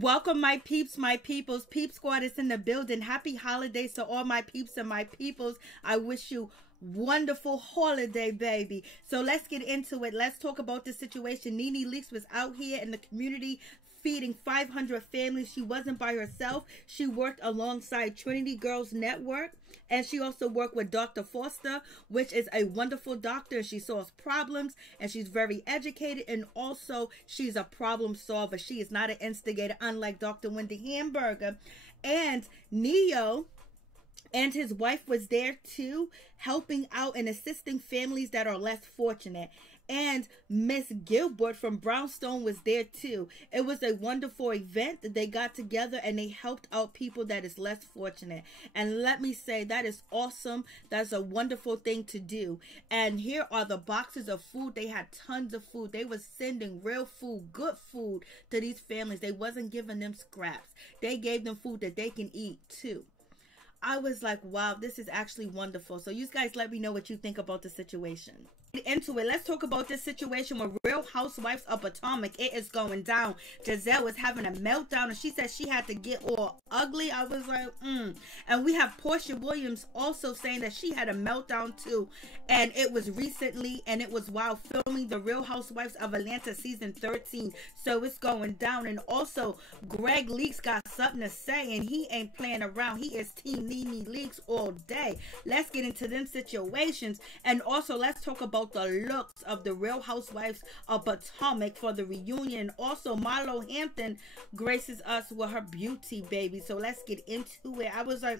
Welcome, my peeps, my peoples. Peep Squad is in the building. Happy holidays to all my peeps and my peoples. I wish you wonderful holiday, baby. So let's get into it. Let's talk about the situation. NeNe Leakes was out here in the community feeding 500 families. She wasn't by herself. She worked alongside Trinity Girls Network, and she also worked with Dr. Foster, which is a wonderful doctor. She solves problems, and she's very educated, and also she's a problem solver. She is not an instigator, unlike Dr. Wendy Hamburger. And Neo and his wife was there too, helping out and assisting families that are less fortunate. And Miss Gilbert from Brownstone was there too. It was a wonderful event that they got together and they helped out people that is less fortunate. And let me say, that is awesome. That's a wonderful thing to do. And here are the boxes of food. They had tons of food. They was sending real food, good food to these families. They wasn't giving them scraps. They gave them food that they can eat too. I was like, wow, this is actually wonderful. So you guys let me know what you think about the situation. Into it, let's talk about this situation with Real Housewives of Potomac. It is going down. Giselle was having a meltdown and she said she had to get all ugly. I was like, And we have Porsha Williams also saying that she had a meltdown too, and it was recently, and it was while filming the Real Housewives of Atlanta season 13. So it's going down. And also Greg Leakes got something to say, and he ain't playing around. He is team NeNe Leakes all day. Let's get into them situations, and also let's talk about the looks of the Real Housewives of Potomac for the reunion. Also, Marlo Hampton graces us with her beauty, baby. So let's get into it. I was like,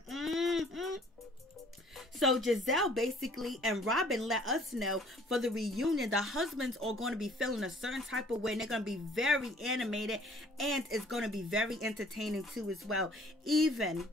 So Giselle basically and Robyn let us know for the reunion, the husbands are going to be feeling a certain type of way, and they're going to be very animated, and it's going to be very entertaining too as well. Even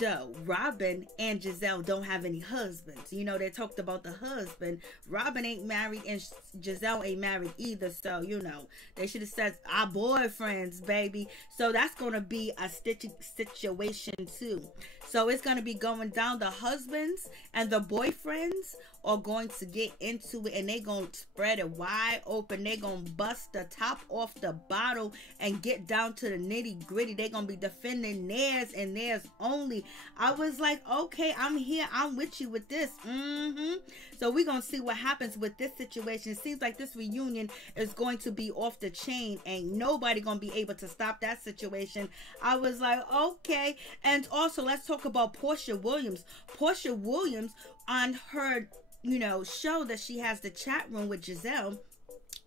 though Robyn and Giselle don't have any husbands. You know, they talked about the husband. Robyn ain't married and Giselle ain't married either. So, you know, they should have said our boyfriends, baby. So that's going to be a situation too. So it's going to be going down. The husbands and the boyfriends are going to get into it, and they going to spread it wide open. They going to bust the top off the bottle and get down to the nitty gritty. They going to be defending theirs and theirs only. I was like, okay, I'm here. I'm with you with this. So we're going to see what happens with this situation. It seems like this reunion is going to be off the chain. Ain't nobody going to be able to stop that situation. I was like, okay. And also, let's talk about Porsha Williams. Porsha Williams, on her, you know, show that she has the chat room with Giselle,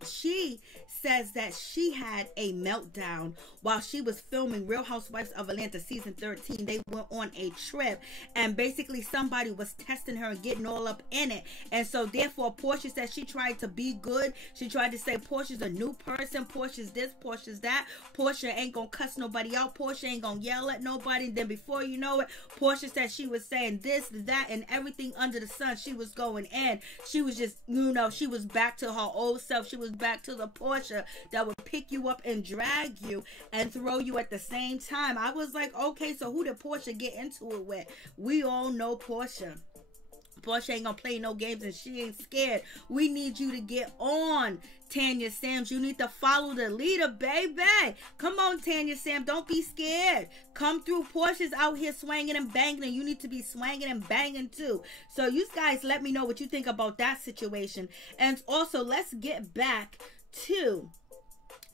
she says that she had a meltdown while she was filming Real Housewives of Atlanta season 13. They went on a trip, and basically somebody was testing her and getting all up in it. And so therefore Porsha said she tried to be good. She tried to say Porsha's a new person, Porsha's this, Porsha's that. Porsha ain't gonna cuss nobody out. Porsha ain't gonna yell at nobody. Then before you know it, Porsha said she was saying this, that, and everything under the sun. She was going in. She was just, you know, she was back to her old self. She was back to the Porsha that would pick you up and drag you and throw you at the same time. I was like, okay, so who did Porsha get into it with? We all know Porsha. Porsha ain't gonna play no games, and she ain't scared. We need you to get on, Tanya Sams. You need to follow the leader, baby. Come on, Tanya Sam. Don't be scared. Come through. Porsha's out here swinging and banging, and you need to be swinging and banging too. So you guys let me know what you think about that situation. And also, let's get back to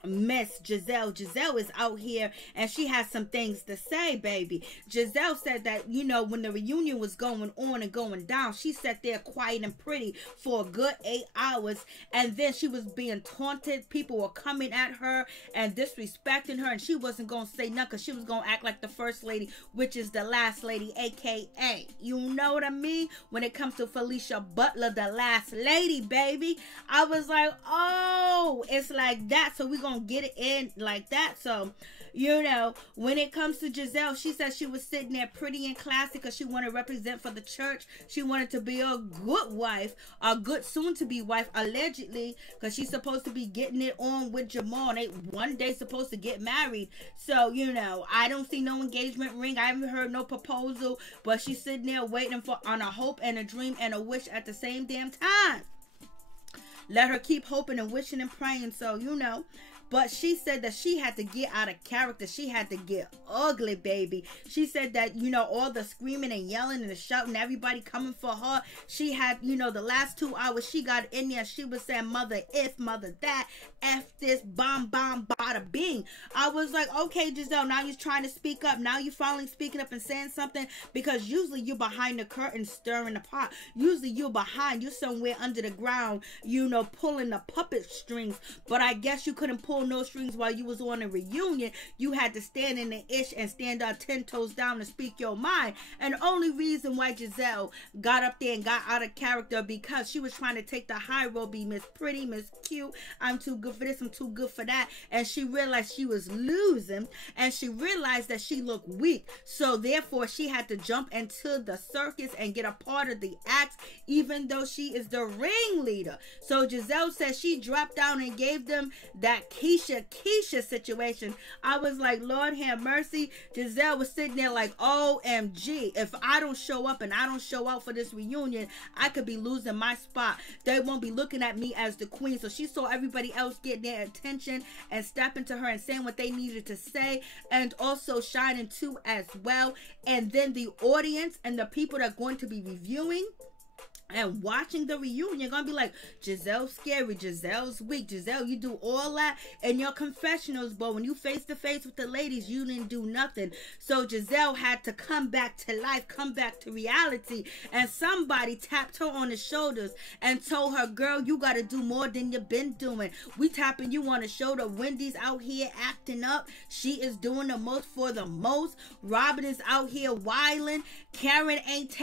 Miss Giselle. Giselle is out here and she has some things to say, baby. Giselle said that, you know, when the reunion was going on and going down, she sat there quiet and pretty for a good 8 hours, and then she was being taunted. People were coming at her and disrespecting her, and she wasn't gonna say nothing because she was gonna act like the first lady, which is the last lady, aka, you know what I mean, when it comes to Felicia Butler, the last lady, baby. I was like, oh, it's like that. So we're gonna get it in like that. So, you know, when it comes to Giselle, she said she was sitting there pretty and classy because she wanted to represent for the church. She wanted to be a good wife, a good soon-to-be wife, allegedly, because she's supposed to be getting it on with Jamal. They one day supposed to get married. So, you know, I don't see no engagement ring. I haven't heard no proposal, but she's sitting there waiting for on a hope and a dream and a wish at the same damn time. Let her keep hoping and wishing and praying. So, you know, But she said that she had to get out of character. She had to get ugly, baby. She said that, you know, all the screaming and yelling and the shouting, everybody coming for her. She had, you know, the last 2 hours she got in there, she was saying mother if, mother that, F this, bomb, bomb, bada bing. I was like, okay, Giselle, now you're trying to speak up. Now you're finally speaking up and saying something, because usually you're behind the curtain stirring the pot. Usually you're somewhere under the ground, you know, pulling the puppet strings. But I guess you couldn't pull no strings while you was on a reunion. You had to stand in the ish and stand on 10 toes down and speak your mind. And the only reason why Giselle got up there and got out of character, because she was trying to take the high road, be Miss Pretty, Miss Cute, I'm too good for this, I'm too good for that. And she realized she was losing, and she realized that she looked weak. So therefore she had to jump into the circus and get a part of the act, even though she is the ringleader. So Giselle said she dropped down and gave them that Keisha situation. I was like, Lord have mercy. Giselle was sitting there like, OMG, if I don't show up and I don't show out for this reunion, I could be losing my spot. They won't be looking at me as the queen. So she saw everybody else get their attention and stepping to her and saying what they needed to say, and also shining too as well. And then the audience and the people that are going to be reviewing and watching the reunion gonna be like, Giselle's scary, Giselle's weak, Giselle, you do all that in your confessionals, but when you face to face with the ladies, you didn't do nothing. So Giselle had to come back to life, come back to reality, and somebody tapped her on the shoulders and told her, girl, you gotta do more than you've been doing. We tapping you on the shoulder. Wendy's out here acting up. She is doing the most for the most. Robyn is out here wilding. Karen ain't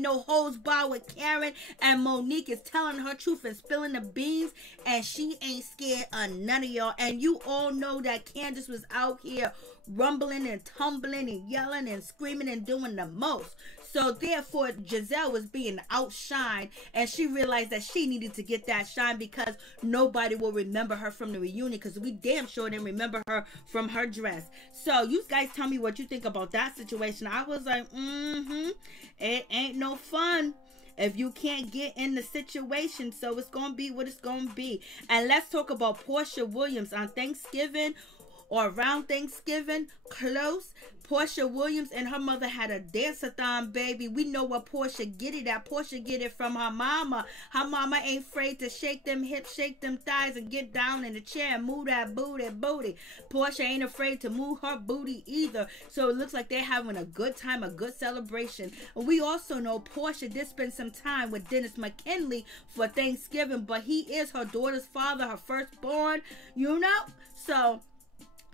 no holds bar with Karen, and Monique is telling her truth and spilling the beans, and she ain't scared of none of y'all. And you all know that Candice was out here rumbling and tumbling and yelling and screaming and doing the most. So therefore Giselle was being outshined, and she realized that she needed to get that shine, because nobody will remember her from the reunion, because we damn sure didn't remember her from her dress. So you guys tell me what you think about that situation. I was like, it ain't no fun if you can't get in the situation. So it's gonna be what it's gonna be. And let's talk about Porsha Williams. On Thanksgiving or around Thanksgiving, close, Porsha Williams and her mother had a dance-a-thon, baby. We know what Porsha get it at. Porsha get it from her mama. Her mama ain't afraid to shake them hips, shake them thighs, and get down in the chair and move that booty. Porsha ain't afraid to move her booty either. So it looks like they're having a good time, a good celebration. And we also know Porsha did spend some time with Dennis McKinley for Thanksgiving, but he is her daughter's father, her firstborn, you know? So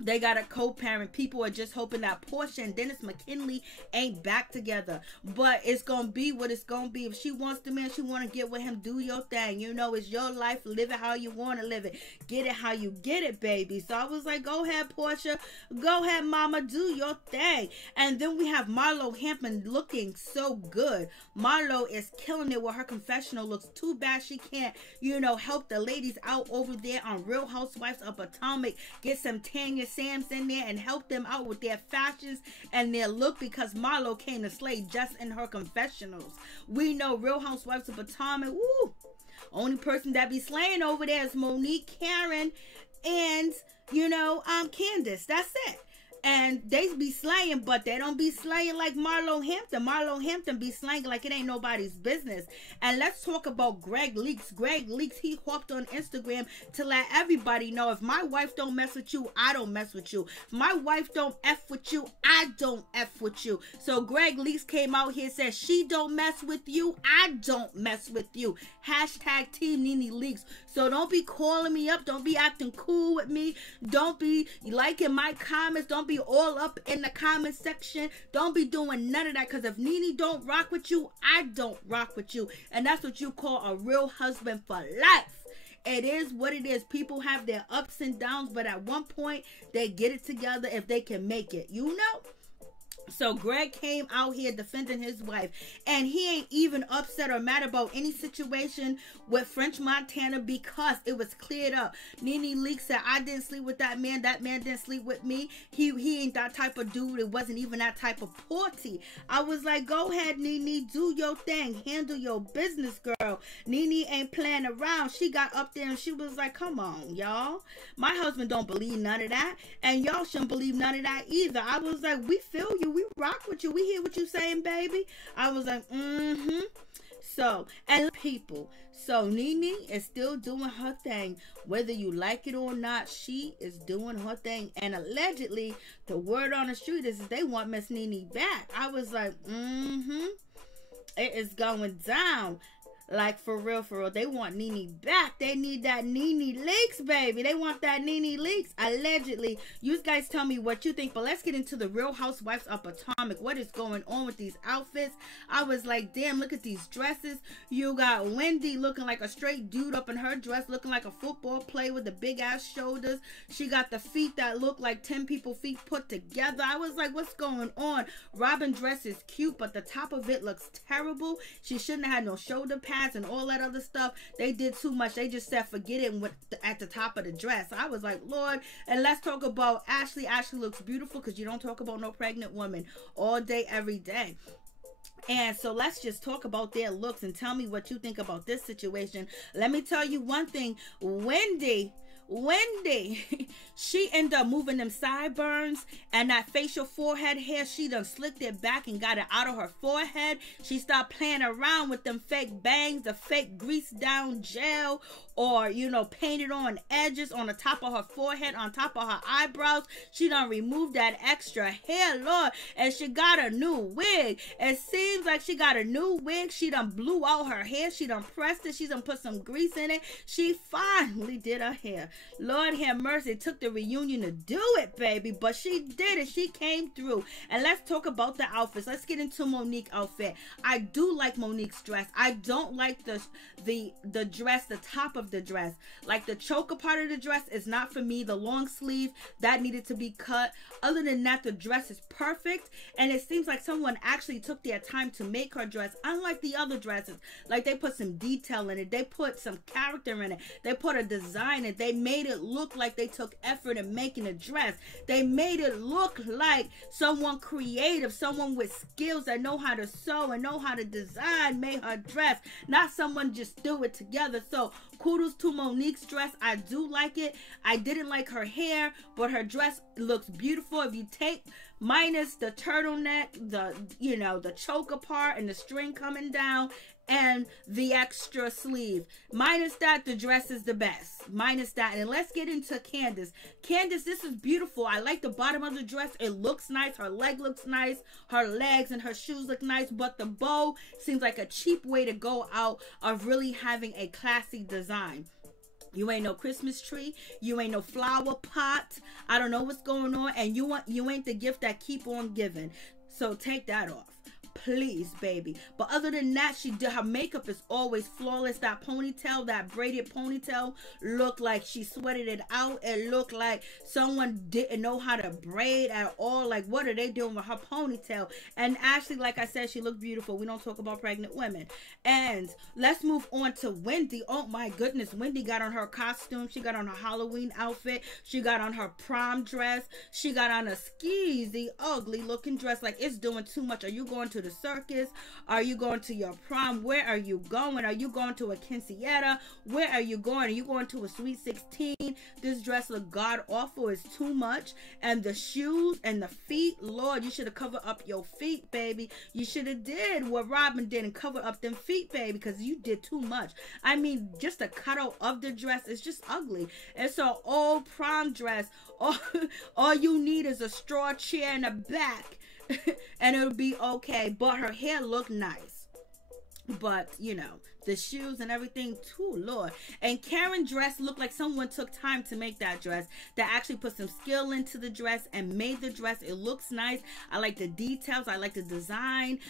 they got a co-parent. People are just hoping that Porsha and Dennis McKinley ain't back together. But it's going to be what it's going to be. If she wants the man, she want to get with him, do your thing. You know, it's your life. Live it how you want to live it. Get it how you get it, baby. So I was like, go ahead, Porsha. Go ahead, mama. Do your thing. And then we have Marlo Hampton looking so good. Marlo is killing it with her confessional looks. Too bad she can't, you know, help the ladies out over there on Real Housewives of Potomac. Get some Tanya Sams in there and help them out with their fashions and their look, because Marlo came to slay just in her confessionals. We know Real Housewives of Potomac, woo, only person that be slaying over there is Monique, Karen, and, you know, Candice. That's it. And they be slaying, but they don't be slaying like Marlo Hampton. Marlo Hampton be slaying like it ain't nobody's business. And let's talk about Greg Leakes. Greg Leakes, he hopped on Instagram to let everybody know, if my wife don't mess with you, I don't mess with you. If my wife don't F with you, I don't F with you. So Greg Leakes came out here and said, she don't mess with you, I don't mess with you. Hashtag Team NeNe Leakes. So don't be calling me up. Don't be acting cool with me. Don't be liking my comments. Don't be all up in the comment section. Don't be doing none of that, because if NeNe don't rock with you, I don't rock with you. And that's what you call a real husband for life. It is what it is. People have their ups and downs, but at one point they get it together if they can make it, you know. So Greg came out here defending his wife, and he ain't even upset or mad about any situation with French Montana because it was cleared up. NeNe Leakes said, I didn't sleep with that man didn't sleep with me. He ain't that type of dude. It wasn't even that type of party. I was like, go ahead, NeNe, do your thing, handle your business, girl. NeNe ain't playing around. She got up there and she was like, come on, y'all, my husband don't believe none of that, and y'all shouldn't believe none of that either. I was like, we feel you, we rock with you, we hear what you saying, baby. I was like, So, and people, so NeNe is still doing her thing, whether you like it or not. She is doing her thing, and allegedly the word on the street is they want Miss NeNe back. I was like, it is going down. Like, for real, they want NeNe back. They need that NeNe Leakes, baby. They want that NeNe Leakes, allegedly. You guys tell me what you think, but let's get into the Real Housewives of Potomac. What is going on with these outfits? I was like, damn, look at these dresses. You got Wendy looking like a straight dude up in her dress, looking like a football player with the big ass shoulders. She got the feet that look like 10 people's feet put together. I was like, what's going on? Robyn dress is cute, but the top of it looks terrible. She shouldn't have had no shoulder pads and all that other stuff. They did too much. They just said forget it and went at the top of the dress. I was like, Lord. And let's talk about Ashley. Ashley looks beautiful, because you don't talk about no pregnant woman all day, every day. And so let's just talk about their looks and tell me what you think about this situation. Let me tell you one thing. Wendy, she ended up moving them sideburns and that facial forehead hair. She done slicked it back and got it out of her forehead. She stopped playing around with them fake bangs, the fake greased down gel, or, you know, painted on edges on the top of her forehead, on top of her eyebrows. She done removed that extra hair, Lord. And she got a new wig. It seems like she got a new wig. She done blew out her hair. She done pressed it. She done put some grease in it. She finally did her hair. Lord have mercy. It took the reunion to do it, baby. But she did it. She came through. And let's talk about the outfits. Let's get into Monique's outfit. I do like Monique's dress. I don't like the dress, the top of the dress. Like the choker part of the dress is not for me. The long sleeve, that needed to be cut. Other than that, the dress is perfect. And it seems like someone actually took their time to make her dress. Unlike the other dresses. Like they put some detail in it. They put some character in it. They put a design in it. They made it look like they took effort in making a dress. They made it look like someone creative, someone with skills that know how to sew and know how to design made her dress. Not someone just threw it together. So kudos to Monique's dress. I do like it. I didn't like her hair, but her dress looks beautiful. If you take minus the turtleneck, the choker part and the string coming down and the extra sleeve, minus that, the dress is the best. Minus that. And let's get into Candice. Candice, this is beautiful. I like the bottom of the dress. It looks nice. Her leg looks nice. Her legs and her shoes look nice. But the bow seems like a cheap way to go out of really having a classy design. You ain't no Christmas tree. You ain't no flower pot. I don't know what's going on. And you ain't the gift that keep on giving. So take that off, please, baby. But other than that, her makeup is always flawless. That ponytail, that braided ponytail, looked like she sweated it out. It looked like someone didn't know how to braid at all. Like, what are they doing with her ponytail? And Ashley, like I said, she looked beautiful. We don't talk about pregnant women. And let's move on to Wendy. Oh my goodness, Wendy got on her costume. She got on her Halloween outfit. She got on her prom dress. She got on a skeezy, ugly looking dress. Like, it's doing too much. Are you going to the circus? Are you going to your prom? Where are you going? Are you going to a quinceañera? Where are you going? Are you going to a sweet 16? This dress look god awful. It's too much. And the shoes and the feet, Lord, you should have covered up your feet, baby. You should have did what Robyn did and covered up them feet, baby, because you did too much. I mean, just the cutout of the dress is just ugly. It's an old prom dress. All you need is a straw chair in the back and it'll be okay. But her hair looked nice. But, you know, the shoes and everything too, Lord. And Karen's dress looked like someone took time to make that dress. That actually put some skill into the dress and made the dress. It looks nice. I like the details. I like the design.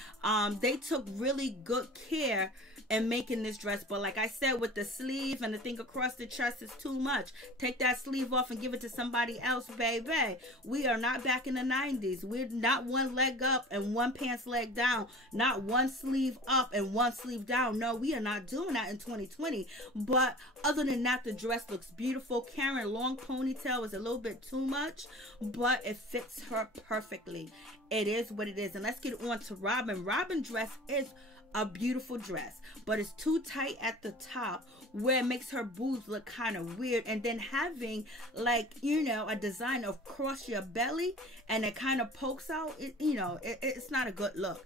They took really good care in making this dress. But like I said, with the sleeve and the thing across the chest is too much. Take that sleeve off and give it to somebody else, baby. We are not back in the 90s. We're not one leg up and one pants leg down. Not one sleeve up and one sleeve down. No, we are not doing that in 2020. But other than that, the dress looks beautiful. Karen, long ponytail is a little bit too much, but it fits her perfectly. It is what it is. And let's get on to Robyn. Robyn's dress is a beautiful dress, but it's too tight at the top where it makes her boobs look kind of weird, and then having, like, you know, a design across your belly and it kind of pokes out, it's not a good look.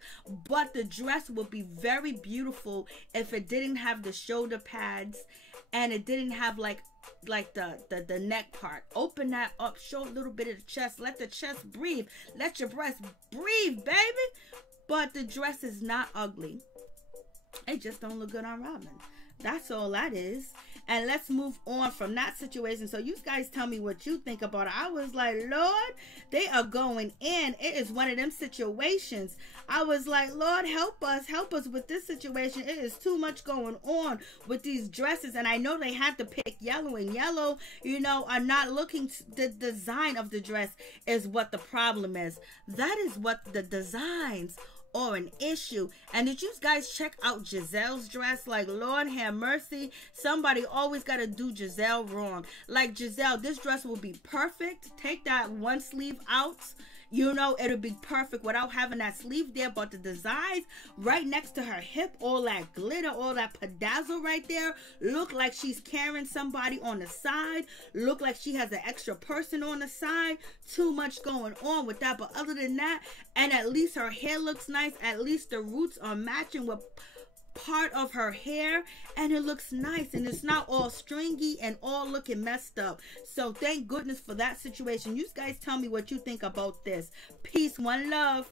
But the dress would be very beautiful if it didn't have the shoulder pads and it didn't have like the neck part. Open that up, show a little bit of the chest, let the chest breathe, let your breast breathe, baby. But the dress is not ugly. It just don't look good on Robyn. That's all that is. And let's move on from that situation. So you guys tell me what you think about it. I was like, Lord, they are going in. It is one of them situations. I was like, Lord, help us with this situation. It is too much going on with these dresses. And I know they had to pick yellow, and yellow, you know, are not looking, the design of the dress is what the problem is. That is what the designs or an issue. And did you guys check out Giselle's dress? Like, Lord have mercy, somebody always got to do Giselle wrong. Like, Giselle, this dress will be perfect. Take that one sleeve out, you know, it'll be perfect without having that sleeve there. But the designs right next to her hip, all that glitter, all that pedazzle right there, look like she's carrying somebody on the side, look like she has an extra person on the side. Too much going on with that. But other than that, and at least her hair looks nice, at least the roots are matching with part of her hair, and it looks nice, and it's not all stringy and all looking messed up. So thank goodness for that situation. You guys tell me what you think about this. Peace, one love.